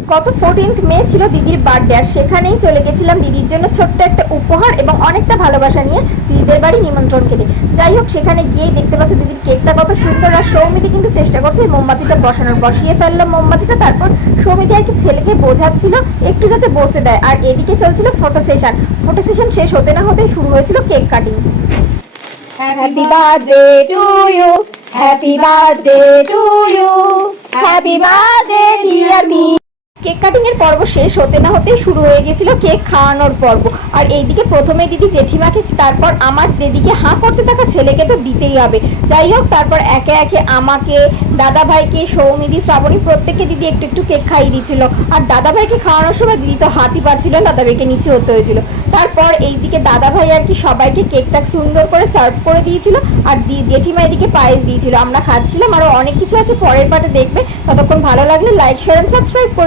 গত 14th মে ছিল দিদির বার্থডে, আর সেখানেই চলে গেছিলাম দিদির জন্য ছোট্ট একটা উপহার এবং অনেকটা ভালোবাসা নিয়ে দিদিদের বাড়ি নিমন্ত্রণ খেতে। যাই হোক, সেখানে গিয়েই দেখতে পাচ্ছ দিদির কেকটা কত সুন্দর, আর সৌমিতি কিন্তু চেষ্টা করছে এই মোমবাতিটা বসিয়ে ফেললো মোমবাতিটা। তারপর সৌমিতি আর কি ছেলেকে বোঝাচ্ছিল একটু যাতে বসতে দেয়, আর এদিকে চলছিল ফটো সেশন শেষ হতে না হতেই শুরু হয়েছিল cake cutting. Happy birthday to you, happy birthday to you, happy birthday dear me. Cake cutting এর পর্ব শেষ হতে না হতেই শুরু হয়ে গেছিল কেক খাওয়ানোর পর্ব। আর এইদিকে প্রথমে দিদি জেঠিমাকে, তারপর আমার দিদিকে হাঁ করতে থাকা ছেলেকে তো দিতেই হবে। যাই হোক, তারপর একে একে আমাকে, দাদা ভাইকে, সৌমিদি, শ্রাবণী প্রত্যেককে দিদি একটু একটু কেক খাইয়ে দিচ্ছিল। আর দাদা ভাইকে খাওয়ানোর সময় দিদি তো হাতই পাচ্ছিল, দাদা ভাইকে নিচে হতে হয়েছিল। তারপর এইদিকে দাদা ভাই আর কি সবাইকে কেকটা সুন্দর করে সার্ভ করে দিয়েছিল, আর জেঠিমা এদিকে পায়েস দিয়েছিল। আমরা খাচ্ছিলাম, আরও অনেক কিছু আছে পরের পার্টে দেখবে। ততক্ষণ ভালো লাগলে লাইক, শেয়ার এন্ড সাবস্ক্রাইব করে